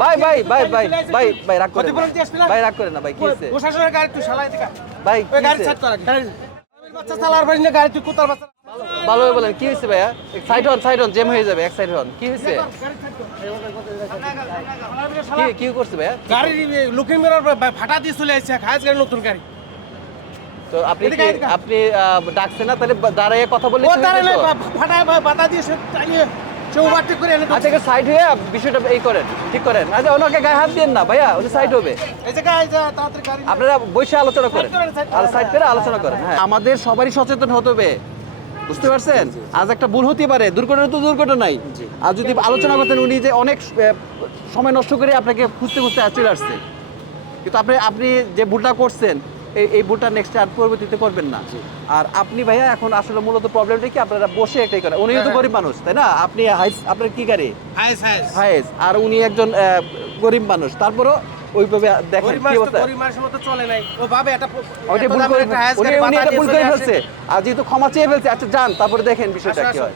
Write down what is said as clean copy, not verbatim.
ভাই ভাই ভাই ভাই ভাই ভাই রাগ করেন ভাই রাগ করেন না ভাই কি হয়েছে প্রশাসনের গাড়ি তুই শালাই দিকা ভাই ওই কি গাড়ি হয়েছে? ছাড় করা বাচ্চা চালার পারিস না গাড়ি তুই কুতার বাচ্চা ভালোভাবে বলেন কি হয়েছে ভাইয়া সাইড হন জ্যাম হয়ে যাবে এক সাইড হন কি হয়েছে কি করছে ভাইয়া গাড়ি লুকিং মেরার ফাটা দিয়ে চলে আসছে খাইজ গাড়ি নতুন গাড়ি তো আপনি কি আপনি ডাকছেন না তাহলে দাঁড়ায় কথা বললে ও তারে না ফাটায় বাতা দিয়ে সে টানিয়ে সে ওভারটেক করে এনে আচ্ছা সাইড হয়ে বিষয়টা এই করেন ঠিক করেন আচ্ছা ওনাকে গায়ে হাত দেন না ভাইয়া উনি সাইড হবে এই যে গাড়ি যা তাড়াতাড়ি গাড়ি আপনারা বসে আলোচনা করেন আর সাইড করে হ্যাঁ। আলোচনা করেন হ্যাঁ আমাদের সবারই সচেতন হতে হবে বুঝতে পারছেন আজ একটা ভুল হতে পারে দুর্ঘটনা তো দুর্ঘটনা নাই আর যদি আলোচনা করতেন উনি যে অনেক সময় নষ্ট করে আপনাকে খুঁজতে চলে আসছে কিন্তু আপনি যে ভুলটা করছেন এই ভুলটা নেক্সট আর পরবর্তীতে করবেন না আর আপনি ভাইয়া এখন আসলে মূলত প্রবলেমটা কি আপনারা বসে একটাই করেন উনি তো গরিব মানুষ তাই না আপনি আপনার কি গাড়ি হাইস আর উনি একজন গরিব মানুষ তারপরও ওইভাবে দেখেন কি অবস্থা গরিব মানুষের মতো চলে নাই ও ভাবে এটা উনি এটা ভুল করে ফেলছে আর যেহেতু ক্ষমা চেয়ে ফেলছে আচ্ছা যান তারপরে দেখেন বিষয়টা কি হয়